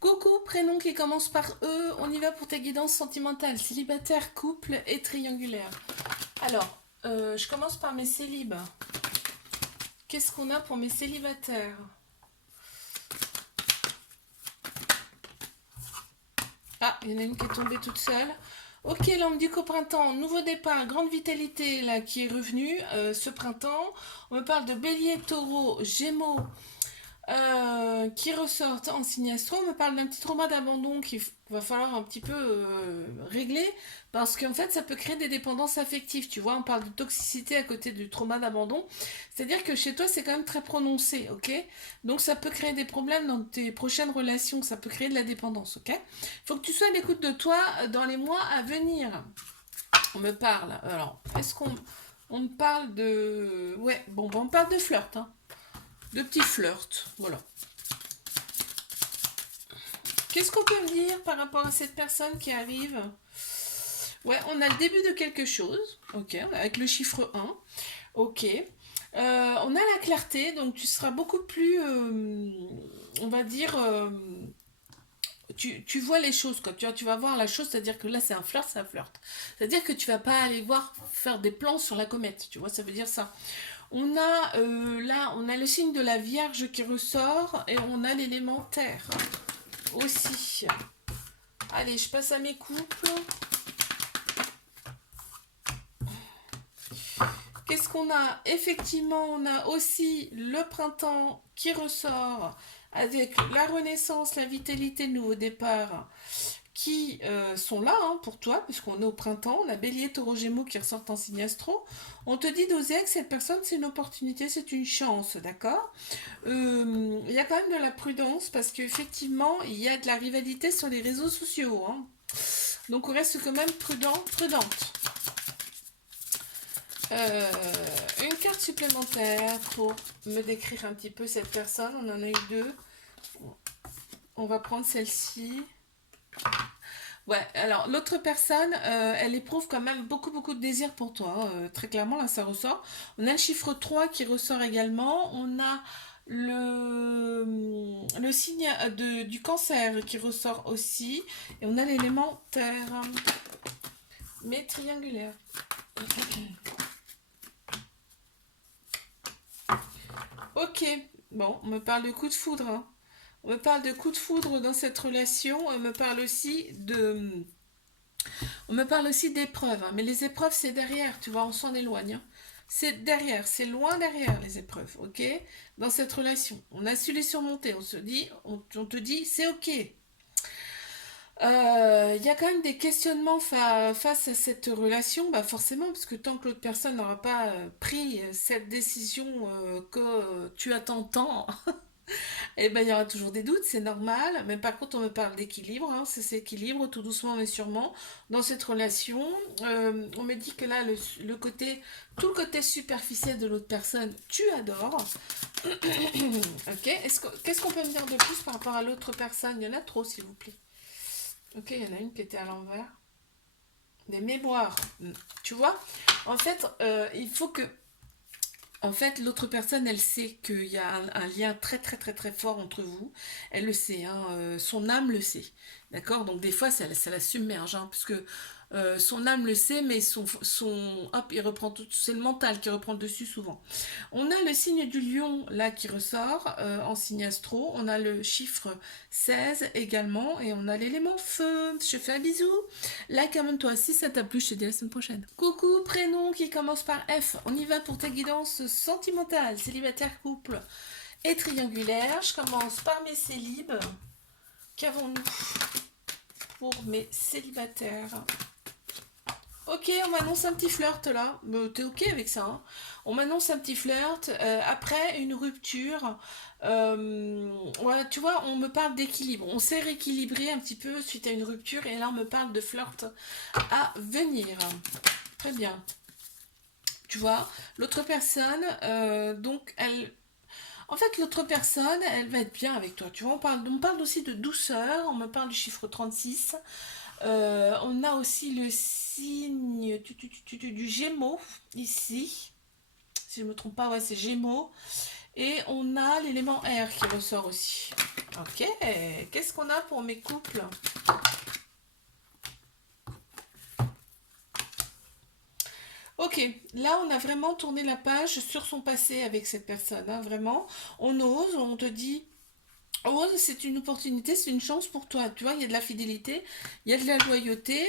Coucou, prénom qui commence par E, on y va pour ta guidance sentimentale, célibataire, couple et triangulaire. Alors, je commence par mes célibes. Qu'est-ce qu'on a pour mes célibataires? Ah, il y en a une qui est tombée toute seule. Ok, là on me dit qu'au printemps, nouveau départ, grande vitalité là qui est revenue ce printemps. On me parle de bélier, taureau, gémeaux, qui ressortent en signe astro, me parle d'un petit trauma d'abandon qu'il va falloir un petit peu régler parce qu'en fait ça peut créer des dépendances affectives, tu vois, on parle de toxicité à côté du trauma d'abandon, c'est-à-dire que chez toi c'est quand même très prononcé, ok, donc ça peut créer des problèmes dans tes prochaines relations, ça peut créer de la dépendance, ok, faut que tu sois à l'écoute de toi dans les mois à venir. On me parle, alors est-ce qu'on me parle de, ouais, bon, on parle de flirt, hein, de petits flirts, voilà. Qu'est-ce qu'on peut me dire par rapport à cette personne qui arrive? Ouais, on a le début de quelque chose, ok, avec le chiffre 1, ok. On a la clarté, donc tu seras beaucoup plus, on va dire, tu vois les choses, quoi. Tu vas voir la chose, c'est-à-dire que là c'est un flirt, c'est un flirt. C'est-à-dire que tu vas pas aller voir faire des plans sur la comète, tu vois, ça veut dire ça. On a là, on a le signe de la Vierge qui ressort et on a l'élémentaire aussi. Allez, je passe à mes couples. Qu'est-ce qu'on a? Effectivement, on a aussi le printemps qui ressort avec la renaissance, la vitalité, le nouveau départ qui sont là hein, pour toi, puisqu'on est au printemps. On a Bélier, Taureau, Gémeaux qui ressortent en signe astro. On te dit d'oser que cette personne, c'est une opportunité, c'est une chance, d'accord? Il y a quand même de la prudence parce qu'effectivement, il y a de la rivalité sur les réseaux sociaux. Hein. Donc on reste quand même prudente. Euh, une carte supplémentaire pour me décrire un petit peu cette personne. On en a eu deux. On va prendre celle-ci. Ouais, alors l'autre personne, elle éprouve quand même beaucoup de désir pour toi. Hein. Très clairement, là, ça ressort. On a le chiffre 3 qui ressort également. On a le signe du cancer qui ressort aussi. Et on a l'élément terre, mais triangulaire. Ok, bon, on me parle de coup de foudre. Hein. On me parle de coup de foudre dans cette relation. On me parle aussi d'épreuves. Hein. Mais les épreuves, c'est derrière, tu vois, on s'en éloigne. Hein. C'est derrière, c'est loin derrière les épreuves, ok? Dans cette relation. On a su les surmonter. On te dit, c'est ok. Il y a quand même des questionnements face à cette relation, bah forcément, parce que tant que l'autre personne n'aura pas pris cette décision que tu attends tant, eh ben, il y aura toujours des doutes, c'est normal. Mais par contre, on me parle d'équilibre. Hein, ça s'équilibre tout doucement mais sûrement dans cette relation. On me dit que là, tout le côté superficiel de l'autre personne, tu adores. Ok. Qu'est-ce qu'on peut me dire de plus par rapport à l'autre personne? Il y en a trop, s'il vous plaît. Ok, il y en a une qui était à l'envers. Des mémoires. Tu vois? En fait, il faut que en fait, l'autre personne, elle sait qu'il y a un lien très fort entre vous. Elle le sait, hein, son âme le sait. D'accord? Donc des fois, ça la submerge, hein, puisque son âme le sait, mais hop, il reprend tout. C'est le mental qui reprend le dessus souvent. On a le signe du lion là qui ressort en signe astro. On a le chiffre 16 également. Et on a l'élément feu. Je fais un bisou. Like, abonne-toi si ça t'a plu. Je te dis à la semaine prochaine. Coucou, prénom qui commence par F. On y va pour ta guidance sentimentale, célibataire, couple et triangulaire. Je commence par mes célibes. Qu'avons-nous pour mes célibataires? Ok, on m'annonce un petit flirt là. T'es ok avec ça hein. On m'annonce un petit flirt après une rupture. Ouais, tu vois, on me parle d'équilibre. On s'est rééquilibré un petit peu suite à une rupture et là on me parle de flirt à venir. Très bien. Tu vois, l'autre personne, donc elle. En fait, l'autre personne, elle va être bien avec toi. Tu vois, on parle aussi de douceur. On me parle du chiffre 36. On a aussi le signe du Gémeaux ici. Si je ne me trompe pas, ouais, c'est Gémeaux. Et on a l'élément R qui ressort aussi. Ok, qu'est-ce qu'on a pour mes couples? Ok, là on a vraiment tourné la page sur son passé avec cette personne, hein, vraiment. On ose, on te dit, oh, c'est une opportunité, c'est une chance pour toi. Tu vois, il y a de la fidélité, il y a de la loyauté,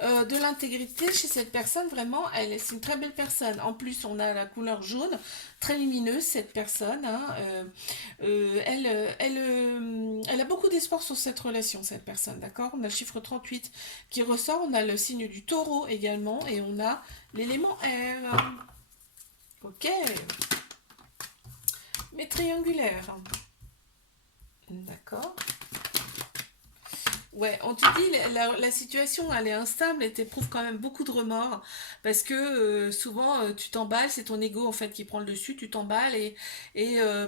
de l'intégrité chez cette personne. Vraiment, c'est une très belle personne. En plus, on a la couleur jaune, très lumineuse, cette personne, hein. Elle a beaucoup d'espoir sur cette relation, cette personne, d'accord? On a le chiffre 38 qui ressort, on a le signe du taureau également, et on a l'élément R. Ok, mais triangulaire. D'accord. Ouais, on te dit, la situation, elle est instable et t'éprouves quand même beaucoup de remords parce que souvent tu t'emballes, c'est ton ego en fait qui prend le dessus, tu t'emballes et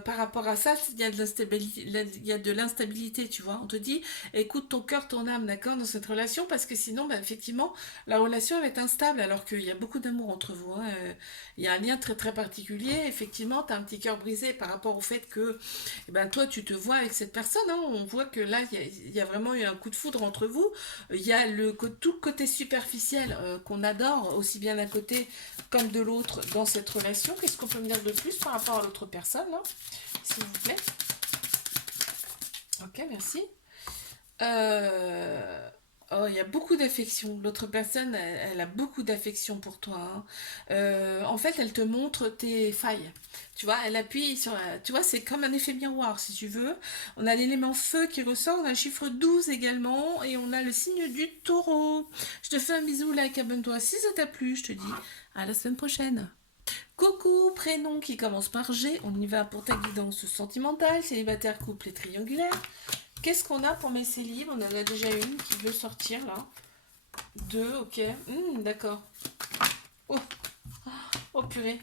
par rapport à ça, il y a de l'instabilité, il y a de l'instabilité, tu vois. On te dit, écoute ton cœur, ton âme, d'accord, dans cette relation parce que sinon, bah, effectivement, la relation elle est instable alors qu'il y a beaucoup d'amour entre vous, hein. Il y a un lien très très particulier. Effectivement, t'as un petit cœur brisé par rapport au fait que eh ben, toi, tu te vois avec cette personne, hein. On voit que là, il y a vraiment eu un coup de foudre entre vous. Il y a tout le côté superficiel qu'on adore, aussi bien d'un côté comme de l'autre dans cette relation. Qu'est-ce qu'on peut me dire de plus par rapport à l'autre personne, là, s'il vous plaît? Ok, merci. Euh, Oh, il y a beaucoup d'affection. L'autre personne, elle a beaucoup d'affection pour toi, hein. En fait, elle te montre tes failles. Tu vois, elle appuie sur... Tu vois, c'est comme un effet miroir, si tu veux. On a l'élément feu qui ressort, on a le chiffre 12 également, et on a le signe du taureau. Je te fais un bisou, like, abonne-toi si ça t'a plu, je te dis à la semaine prochaine. Coucou, prénom qui commence par G, on y va pour ta guidance sentimentale, célibataire, couple et triangulaire. Qu'est-ce qu'on a pour mes célibes? On en a déjà une qui veut sortir là. Deux, ok. D'accord. Oh, oh purée.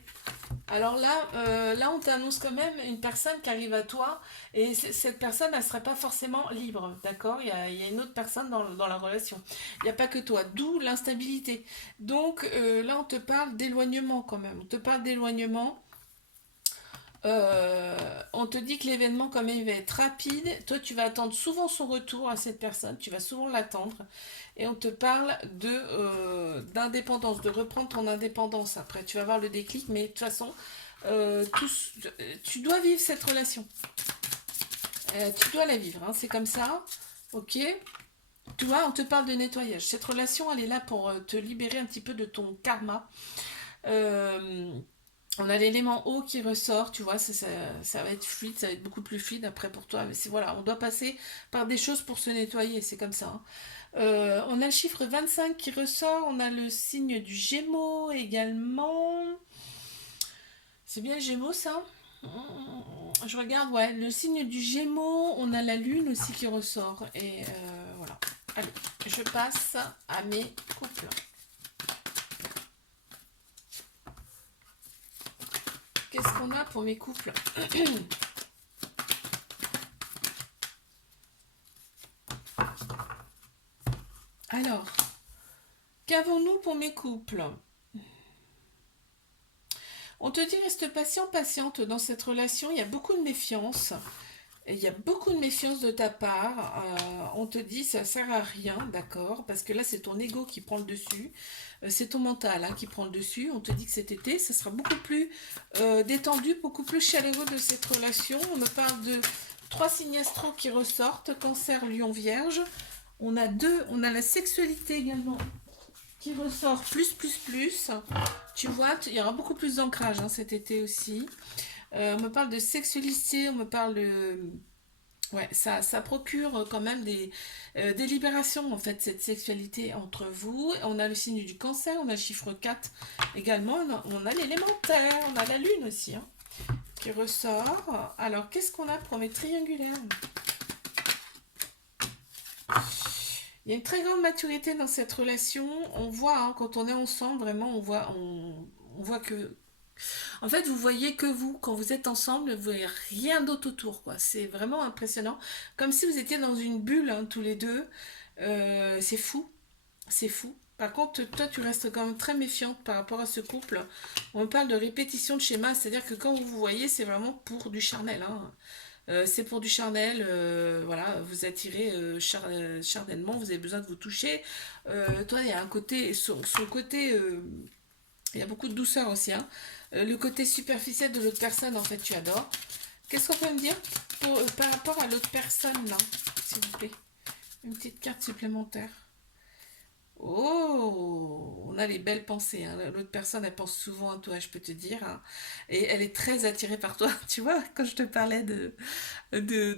Alors là, là, on t'annonce quand même une personne qui arrive à toi et cette personne, elle serait pas forcément libre, d'accord? Il y a une autre personne dans la relation. Il n'y a pas que toi, d'où l'instabilité. Donc là, on te parle d'éloignement quand même. On te parle d'éloignement. On te dit que l'événement, comme il va être rapide, toi tu vas attendre souvent son retour à cette personne, tu vas souvent l'attendre, et on te parle de d'indépendance, de reprendre ton indépendance. Après, tu vas voir le déclic, mais de toute façon, tu dois vivre cette relation. Tu dois la vivre, hein, c'est comme ça, ok? Tu vois, on te parle de nettoyage. Cette relation, elle est là pour te libérer un petit peu de ton karma. Euh, On a l'élément eau qui ressort, tu vois, ça va être fluide, ça va être beaucoup plus fluide après pour toi. Mais c'est voilà, on doit passer par des choses pour se nettoyer, c'est comme ça, hein. On a le chiffre 25 qui ressort, on a le signe du Gémeaux également. C'est bien le Gémeaux ça? Je regarde, ouais, le signe du Gémeaux, on a la Lune aussi qui ressort. Et voilà. Allez, je passe à mes couples. Qu'est-ce qu'on a pour mes couples? Alors, qu'avons-nous pour mes couples? On te dit reste patient, patiente dans cette relation. Il y a beaucoup de méfiance. Et il y a beaucoup de méfiance de ta part. On te dit ça sert à rien, d'accord? Parce que là c'est ton ego qui prend le dessus. C'est ton mental hein, qui prend le dessus. On te dit que cet été, ça sera beaucoup plus détendu, beaucoup plus chaleureux de cette relation. On me parle de trois signes astro qui ressortent. Cancer, Lion, Vierge. On a la sexualité également qui ressort plus. Tu vois, il y aura beaucoup plus d'ancrage hein, cet été aussi. On me parle de sexualité, on me parle de... Ouais, ça procure quand même des libérations, en fait, cette sexualité entre vous. On a le signe du cancer, on a le chiffre 4 également. On a l'élémentaire, on a la lune aussi hein, qui ressort. Alors, qu'est-ce qu'on a pour mes triangulaires? Il y a une très grande maturité dans cette relation. On voit, hein, quand on est ensemble, vraiment, on voit que... En fait, vous voyez que vous, quand vous êtes ensemble, vous voyez rien d'autre autour, quoi. C'est vraiment impressionnant. Comme si vous étiez dans une bulle, hein, tous les deux. C'est fou. C'est fou. Par contre, toi, tu restes quand même très méfiante par rapport à ce couple. On parle de répétition de schéma, c'est-à-dire que quand vous vous voyez, c'est vraiment pour du charnel, hein. C'est pour du charnel, voilà, vous attirez charnellement, vous avez besoin de vous toucher. Toi, il y a un côté, son côté, il y a beaucoup de douceur aussi, hein. Le côté superficiel de l'autre personne, en fait, tu adores. Qu'est-ce qu'on peut me dire par rapport à l'autre personne, là, s'il vous plaît? Une petite carte supplémentaire. Oh, on a les belles pensées, hein. L'autre personne, elle pense souvent à toi, je peux te dire, hein. Et elle est très attirée par toi. Tu vois, quand je te parlais de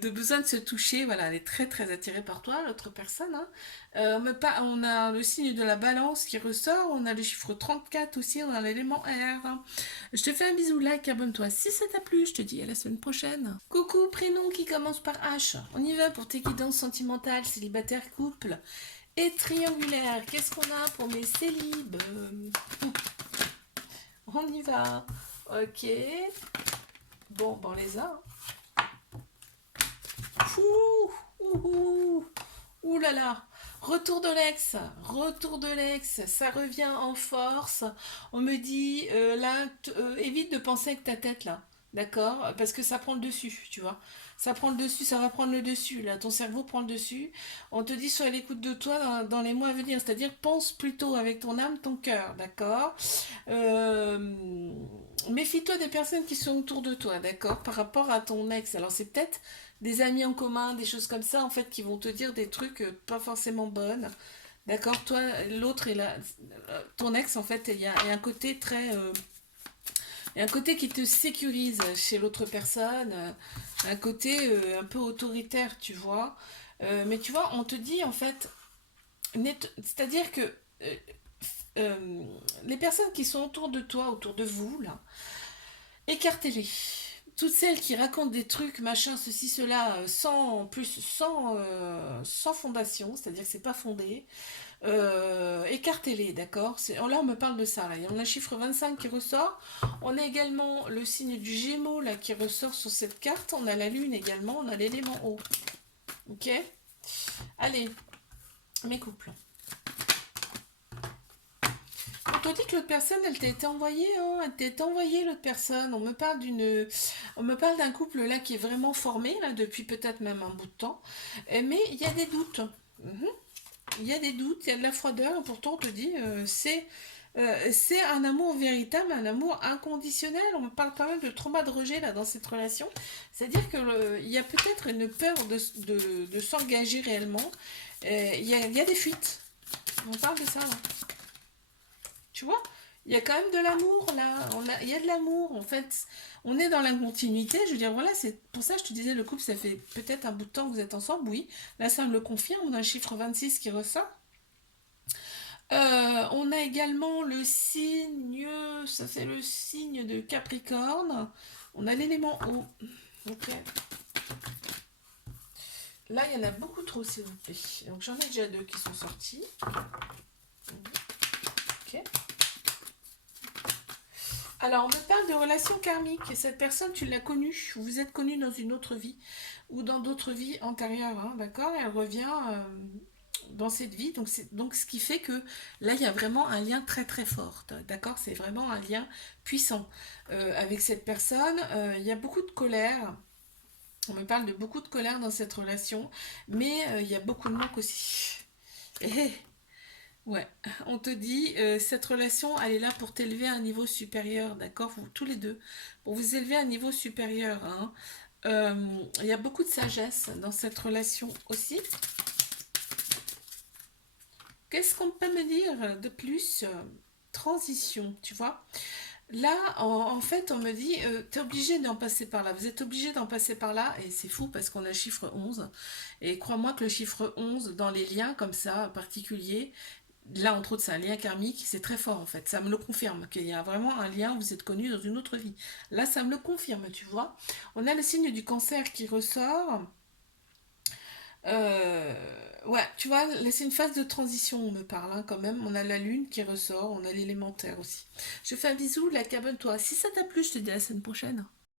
besoin de se toucher, voilà, elle est très très attirée par toi, l'autre personne, hein. On a le signe de la balance qui ressort, on a le chiffre 34 aussi, on a l'élément R, hein. Je te fais un bisou, like, abonne-toi si ça t'a plu, je te dis à la semaine prochaine. Coucou, prénom qui commence par H. On y va pour tes guidances sentimentales, célibataire, couple. Et triangulaire, qu'est-ce qu'on a pour mes célibes? On y va. Ok. Bon, on les a, hein. Ouh, ouh là là. Retour de l'ex, ça revient en force. On me dit, là, évite de penser avec ta tête, là. D'accord? Parce que ça prend le dessus, tu vois. Ça prend le dessus, ça va prendre le dessus, là. Ton cerveau prend le dessus. On te dit, sois à l'écoute de toi dans les mois à venir. C'est-à-dire, pense plutôt avec ton âme, ton cœur, d'accord? Euh, Méfie-toi des personnes qui sont autour de toi, d'accord? Par rapport à ton ex. Alors, c'est peut-être des amis en commun, des choses comme ça, en fait, qui vont te dire des trucs pas forcément bonnes. D'accord? Toi, l'autre est là. Ton ex, en fait, il y a un côté très. Il y a un côté qui te sécurise chez l'autre personne, un côté un peu autoritaire, tu vois. Mais tu vois, on te dit, en fait, c'est-à-dire que euh, euh, les personnes qui sont autour de toi, autour de vous, là, écartez-les. Toutes celles qui racontent des trucs, machin, ceci, cela, sans fondation, c'est-à-dire que c'est pas fondé, écartez-les, d'accord? Là, on me parle de ça, là. On a le chiffre 25 qui ressort. On a également le signe du Gémeaux, là, qui ressort sur cette carte. On a la Lune également, on a l'élément eau. Ok? Allez, mes couples. On te dit que l'autre personne, elle t'a été envoyée, hein, elle t'a été envoyée, l'autre personne. On me parle d'un couple là qui est vraiment formé là depuis peut-être même un bout de temps, mais il y a des doutes. Mhm. Il y a des doutes, il y a de la froideur. Et pourtant, on te dit c'est un amour véritable, un amour inconditionnel. On me parle quand même de trauma de rejet là dans cette relation. C'est-à-dire que il y a peut-être une peur de s'engager réellement. Il y a des fuites. On parle de ça, là. Tu vois, il y a quand même de l'amour là. Il y a de l'amour. En fait, on est dans la continuité. Je veux dire, voilà, c'est pour ça que je te disais, le couple, ça fait peut-être un bout de temps que vous êtes ensemble. Oui, là, ça me le confirme. On a le chiffre 26 qui ressort. On a également le signe, ça c'est le signe de Capricorne. On a l'élément eau. Ok. Là, il y en a beaucoup trop, s'il vous plaît. Donc, j'en ai déjà deux qui sont sortis. Ok. Alors, on me parle de relations karmiques. Et cette personne, tu l'as connue. Vous êtes connue dans une autre vie ou dans d'autres vies antérieures. Hein, d'accord? Elle revient dans cette vie. Donc, ce qui fait que là, il y a vraiment un lien très très fort. D'accord? C'est vraiment un lien puissant avec cette personne. Il y a beaucoup de colère. On me parle de beaucoup de colère dans cette relation. Mais il y a beaucoup de manque aussi. Et, ouais, on te dit, cette relation, elle est là pour t'élever à un niveau supérieur, d'accord? Vous, tous les deux, pour vous élever à un niveau supérieur, hein. Il y a beaucoup de sagesse dans cette relation aussi. Qu'est-ce qu'on peut me dire de plus? Transition, tu vois? Là, en fait, on me dit, t'es obligé d'en passer par là. Vous êtes obligé d'en passer par là. Et c'est fou parce qu'on a le chiffre 11. Et crois-moi que le chiffre 11 dans les liens comme ça, particuliers, là, entre autres, c'est un lien karmique, c'est très fort en fait. Ça me le confirme qu'il y a vraiment un lien, vous êtes connus dans une autre vie. Là, ça me le confirme, tu vois. On a le signe du cancer qui ressort. Euh, ouais, tu vois, là, c'est une phase de transition, on me parle hein, quand même. On a la lune qui ressort, on a l'élémentaire aussi. Je fais un bisou, la cabane, toi. Si ça t'a plu, je te dis à la semaine prochaine.